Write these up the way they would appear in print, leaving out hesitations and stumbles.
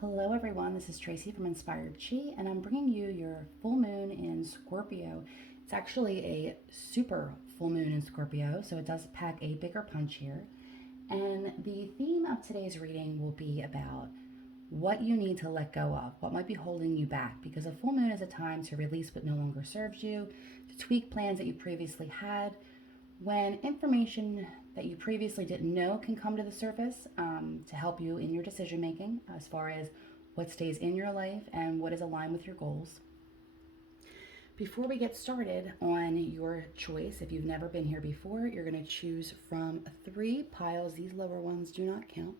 Hello, everyone. This is Tracy from Inspired Chi, and I'm bringing you your full moon in Scorpio. It's actually a super full moon in Scorpio, so it does pack a bigger punch here. And the theme of today's reading will be about what you need to let go of, what might be holding you back, because a full moon is a time to release what no longer serves you, to tweak plans that you previously had, when information that you previously didn't know can come to the surface to help you in your decision making as far as what stays in your life and what is aligned with your goals. Before we get started on your choice, if you've never been here before, you're going to choose from three piles. These lower ones do not count.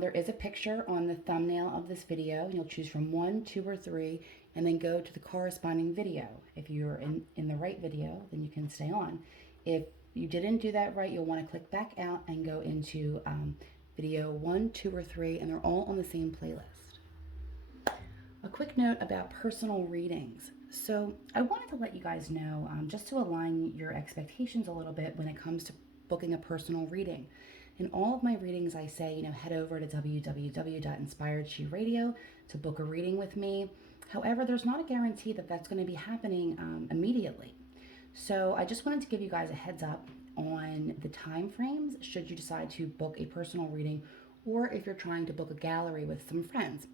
There is a picture on the thumbnail of this video. You'll choose from one, two, or three, and then go to the corresponding video. If you're in the right video, then you can stay on. If you didn't do that right, you'll want to click back out and go into video one, two, or three, and they're all on the same playlist. A quick note about personal readings. So I wanted to let you guys know, just to align your expectations a little bit when it comes to booking a personal reading. In all of my readings, I say, head over to www.inspiredchiradio to book a reading with me. However, there's not a guarantee that that's going to be happening immediately. So I just wanted to give you guys a heads up on the time frames should you decide to book a personal reading or if you're trying to book a gallery with some friends.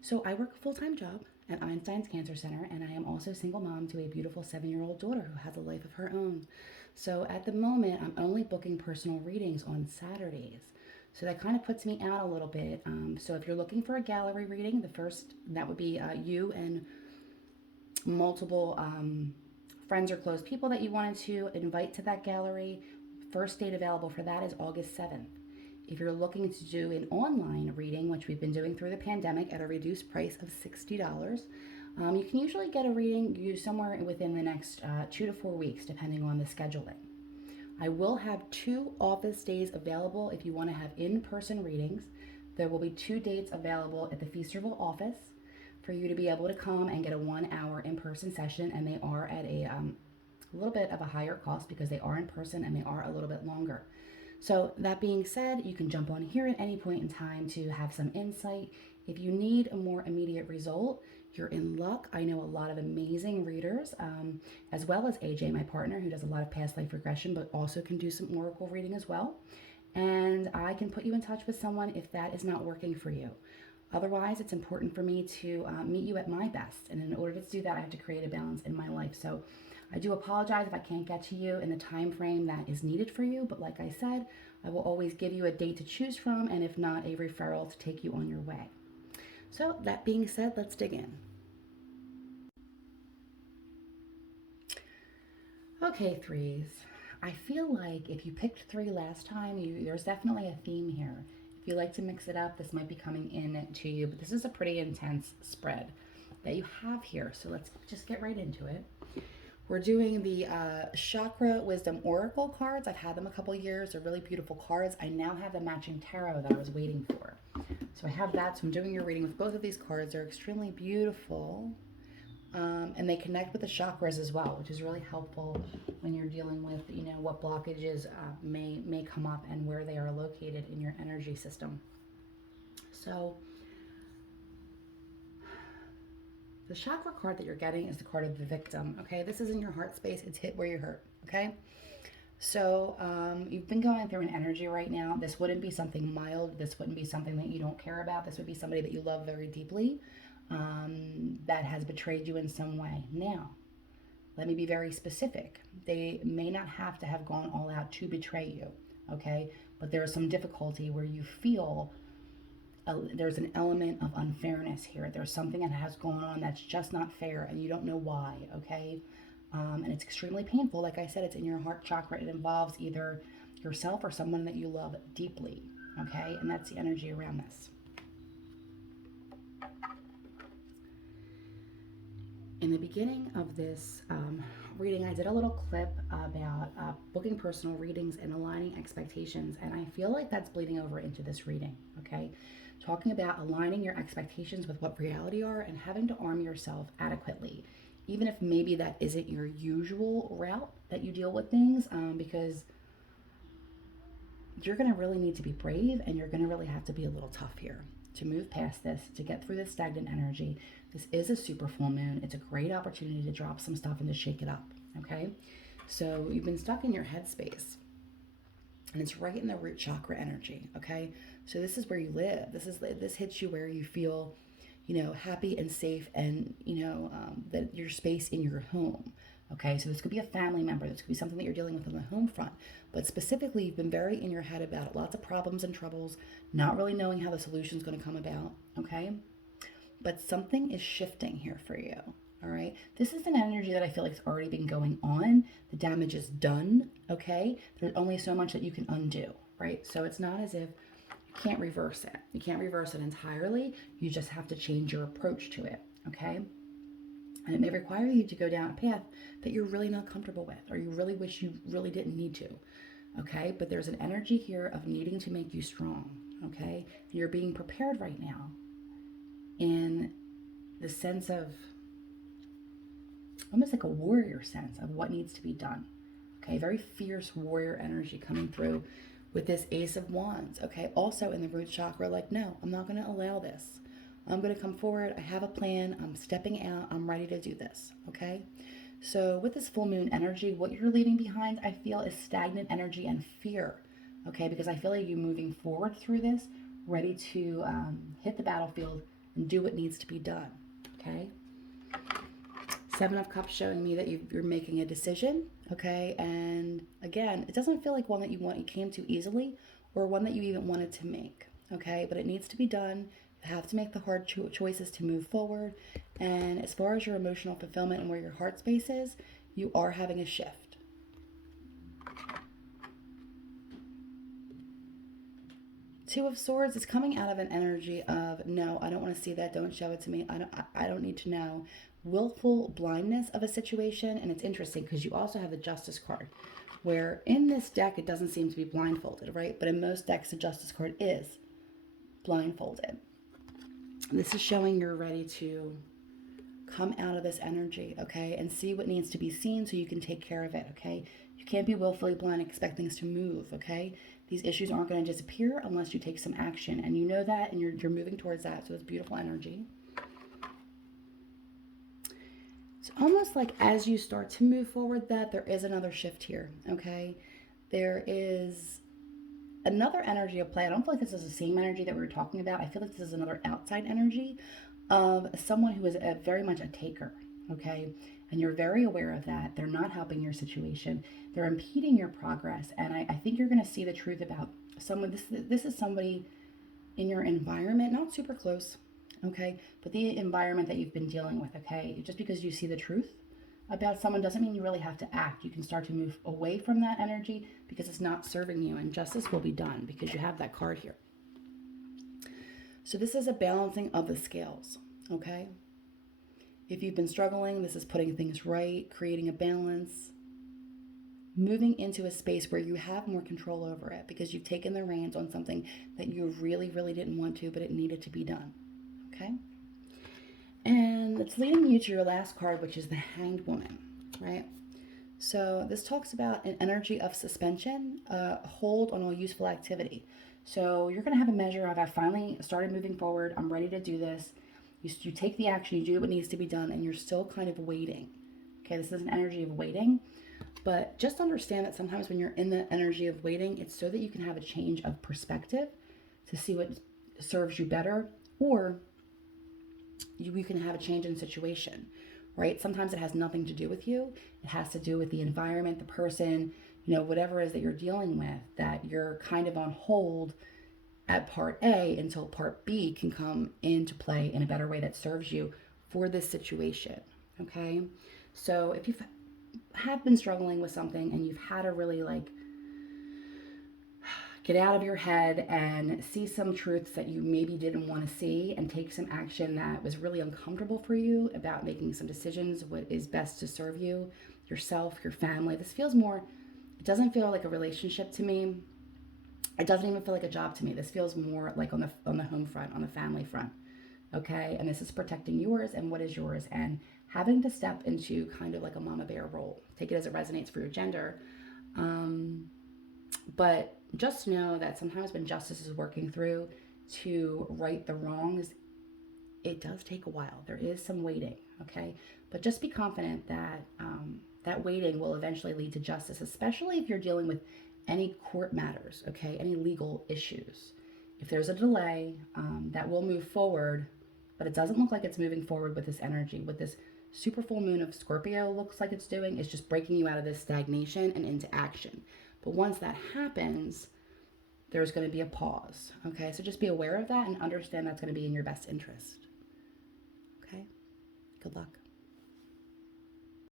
So I work a full-time job at Einstein's Cancer Center, and I am also single mom to a beautiful 7-year-old daughter who has a life of her own. So at the moment, I'm only booking personal readings on Saturdays. So that kind of puts me out a little bit. So if you're looking for a gallery reading, the first, that would be you and multiple friends or close people that you wanted to invite to that gallery. First date available for that is August 7th. If you're looking to do an online reading, which we've been doing through the pandemic at a reduced price of $60, you can usually get a reading somewhere within the next 2 to 4 weeks, depending on the scheduling. I will have 2 office days available if you want to have in-person readings. There will be 2 dates available at the Feasterville office for you to be able to come and get a 1-hour in-person session, and they are at a little bit of a higher cost because they are in person and they are a little bit longer. So that being said, you can jump on here at any point in time to have some insight. If you need a more immediate result, you're in luck. I know a lot of amazing readers, as well as AJ, my partner, who does a lot of past life regression, but also can do some oracle reading as well. And I can put you in touch with someone if that is not working for you. Otherwise, it's important for me to meet you at my best. And in order to do that, I have to create a balance in my life. So I do apologize if I can't get to you in the time frame that is needed for you. But like I said, I will always give you a date to choose from, and if not, a referral to take you on your way. So that being said, let's dig in. Okay, threes. I feel like if you picked 3 last time, there's definitely a theme here. If you like to mix it up, this might be coming in to you, but this is a pretty intense spread that you have here. So let's just get right into it. We're doing the Chakra Wisdom Oracle cards. I've had them a couple years. They're really beautiful cards. I now have the matching tarot that I was waiting for. So I have that. So I'm doing your reading with both of these cards. They're extremely beautiful. And they connect with the chakras as well, which is really helpful when you're dealing with, what blockages may come up and where they are located in your energy system. So the chakra card that you're getting is the card of the victim, okay? This is in your heart space. It's hit where you hurt, okay? So you've been going through an energy right now. This wouldn't be something mild. This wouldn't be something that you don't care about. This would be somebody that you love very deeply that has betrayed you in some way. Now, let me be very specific. They may not have to have gone all out to betray you, okay? But there is some difficulty where you feel there's an element of unfairness here. There's something that has gone on that's just not fair, and you don't know why, okay? And it's extremely painful. Like I said, it's in your heart chakra. It involves either yourself or someone that you love deeply, okay? And that's the energy around this. In the beginning of this reading, I did a little clip about booking personal readings and aligning expectations, and I feel like that's bleeding over into this reading, okay? Talking about aligning your expectations with what reality are and having to arm yourself adequately, even if maybe that isn't your usual route that you deal with things, because you're going to really need to be brave, and you're going to really have to be a little tough here to move past this, to get through this stagnant energy. This is a super full moon. It's a great opportunity to drop some stuff and to shake it up, okay? So you've been stuck in your headspace, and it's right in the root chakra energy, okay? So this is where you live. This hits you where you feel, happy and safe, and that your space in your home. Okay, so this could be a family member. This could be something that you're dealing with on the home front. But specifically, you've been very in your head about it. Lots of problems and troubles, not really knowing how the solution is going to come about. Okay, but something is shifting here for you. All right, this is an energy that I feel like it's already been going on. The damage is done. Okay, there's only so much that you can undo. Right, so it's not as if you can't reverse it. You can't reverse it entirely. You just have to change your approach to it. Okay. And it may require you to go down a path that you're really not comfortable with, or you really wish you really didn't need to. Okay, but there's an energy here of needing to make you strong. Okay, you're being prepared right now in the sense of almost like a warrior sense of what needs to be done. Okay, very fierce warrior energy coming through with this Ace of Wands. Okay, also in the root chakra, like, no, I'm not going to allow this. I'm going to come forward. I have a plan. I'm stepping out. I'm ready to do this. Okay. So with this full moon energy, what you're leaving behind, I feel, is stagnant energy and fear. Okay. Because I feel like you're moving forward through this, ready to hit the battlefield and do what needs to be done. Okay. Seven of Cups showing me that you're making a decision. Okay. And again, it doesn't feel like one that you came to easily, or one that you even wanted to make. Okay. But it needs to be done. Have to make the hard choices to move forward. And as far as your emotional fulfillment and where your heart space is, you are having a shift. Two of Swords is coming out of an energy of, no, I don't want to see that. Don't show it to me. I don't need to know. Willful blindness of a situation. And it's interesting because you also have the Justice card, where in this deck it doesn't seem to be blindfolded, right? But in most decks the Justice card is blindfolded. This is showing you're ready to come out of this energy, okay, and see what needs to be seen so you can take care of it, okay? You can't be willfully blind, expect things to move, okay? These issues aren't going to disappear unless you take some action, and you know that, and you're moving towards that, so it's beautiful energy. It's almost like as you start to move forward that there is another shift here, okay? There is another energy of play. I don't feel like this is the same energy that we were talking about. I feel like this is another outside energy of someone who is very much a taker, okay? And you're very aware of that. They're not helping your situation. They're impeding your progress. And I think you're going to see the truth about someone. This is somebody in your environment, not super close, okay? But the environment that you've been dealing with, okay? Just because you see the truth about someone doesn't mean you really have to act. You can start to move away from that energy because it's not serving you, and justice will be done because you have that card here. So this is a balancing of the scales, okay? If you've been struggling, this is putting things right, creating a balance, moving into a space where you have more control over it because you've taken the reins on something that you really, really didn't want to, but it needed to be done, okay? And it's leading you to your last card, which is the Hanged Woman, right? So this talks about an energy of suspension, hold on all useful activity. So you're going to have a measure of, I finally started moving forward. I'm ready to do this. You take the action, you do what needs to be done, and you're still kind of waiting. Okay, this is an energy of waiting. But just understand that sometimes when you're in the energy of waiting, it's so that you can have a change of perspective to see what serves you better, or you can have a change in situation, right? Sometimes it has nothing to do with you. It has to do with the environment, the person, whatever it is that you're dealing with, that you're kind of on hold at part A until part B can come into play in a better way that serves you for this situation, okay? So if you have been struggling with something and you've had to really get out of your head and see some truths that you maybe didn't want to see and take some action that was really uncomfortable for you about making some decisions, what is best to serve you, yourself, your family. This feels more, it doesn't feel like a relationship to me. It doesn't even feel like a job to me. This feels more like on the home front, on the family front. Okay. And this is protecting yours and what is yours, and having to step into kind of like a mama bear role. Take it as it resonates for your gender. But just know that sometimes when justice is working through to right the wrongs, it does take a while. There is some waiting, okay? But just be confident that that waiting will eventually lead to justice, especially if you're dealing with any court matters, okay? Any legal issues. If there's a delay, that will move forward, but it doesn't look like it's moving forward with this energy, with this super full moon of Scorpio looks like it's doing. It's just breaking you out of this stagnation and into action. But once that happens, there's going to be a pause, okay? So just be aware of that and understand that's going to be in your best interest, okay? Good luck.